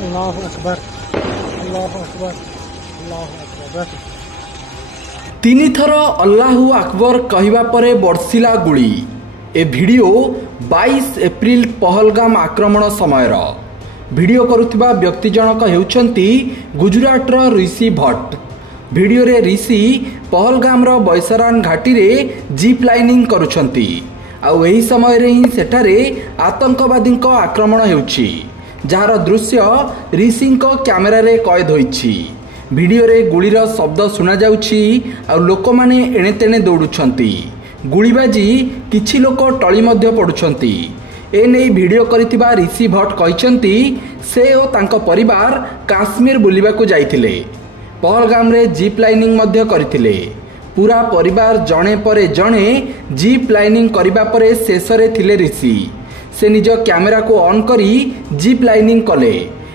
अल्लाहु अकबर अल्लाहु अकबर अल्लाहु अकबर। तीन थर अल्लाहु अकबर कहवा परे बर्षिला गुली। ए वीडियो 22 एप्रिल पहलगाम आक्रमण समयर। वीडियो करुथिबा व्यक्ति जनक हेउछंती गुजरात रो ऋषि भट्ट। वीडियो रे ऋषि पहलगाम रो बैसरान घाटी रे जीप लाइनिंग करुछंती। आउ एही समय रे ही सेठारे आतंकवादी आक्रमण हेउछि, जार दृश्य ऋषि कैमेरा रे कैद होइछि। वीडियो रे गुलीर शब्द सुना जाउछि आ लोक माने एणे तेणे दौड़ुछंती। गुली बाजी किछि लोक टळी मध्य पडुछंती। ए नै वीडियो करितिबा ऋषि भट्ट कहिसंती से ओ तांको परिवार काश्मीर बुलिबाकू जाइथिले। पहलगाम रे जीप लाइनिंग मध्य करिथिले। पूरा परिवार जणे परे जणे जीप लाइनिंग करिबा परे शेष रे थिले ऋषि। से निज कैमेरा को ऑन करी जीप लाइनिंग कले।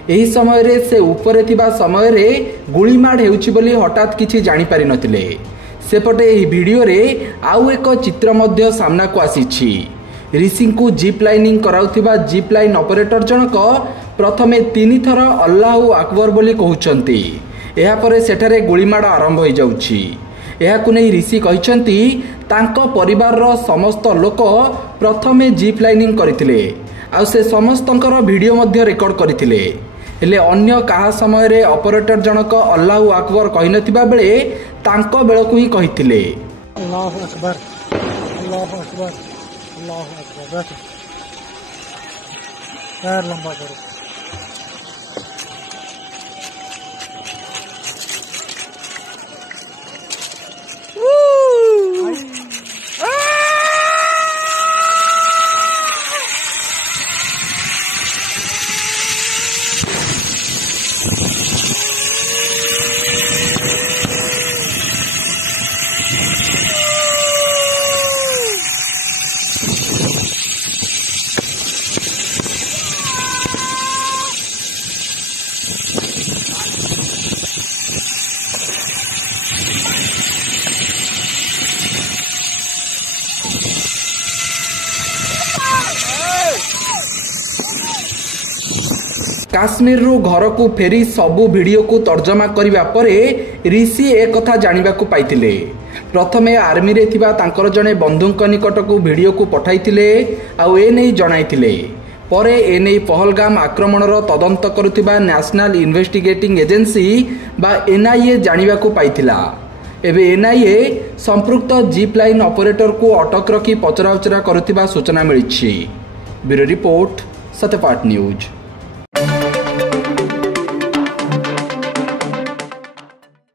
एही समय रे से ऊपर थिबा समय रे गुली माड हेउछि बोली हठात किछि जानि पारि नथिले। सेपटे एही वीडियो रे आउ एक चित्र मध्य सामना को आसीछि। ऋषि को जीप लाइनिंग कराउथिबा जीप लाइन ऑपरेटर जनक प्रथमे 3 थर अल्लाहु अकबर बोली कहउछंती। एहा परे सेठारे गुली माड आरंभ होई जाउछि। एहाकु नै ऋषि कहिसंती तांको परिवार रो समस्त लोक प्रथमे जीप लाइनिंग करथिले आ से समस्तंकर वीडियो मध्य रेकॉर्ड करथिले। हेले अन्य कहा समय रे ऑपरेटर जनक अल्लाहु अकबर कहि नथिबा बेले तांको बेलकु ही कहिथिले अल्लाहु अकबर अल्लाहु अकबर अल्लाहु अकबर। पैर लंबा करो। काश्मीर रु घर को फेरी सबु वीडियो को तर्जमा करिबा परे ऋषि एक कथा जानिबा को पाइथिले। प्रथमे आर्मी रे थिबा तांकर जने बंधुक निकट को वीडियो को पठाइथिले आ ए नै जणाइथिले। परे ए नै पहलगाम आक्रमण रो तदंत करुथिबा नेशनल इन्वेस्टिगेटिंग एजेंसी बा एनआईए जानिबा को पाइथिला। एबे एनआईए संपृक्त जीप लाइन ऑपरेटर को अटक रखी पचराउचरा करुथिबा सूचना मिलिछि। Bureau report Satyapath news.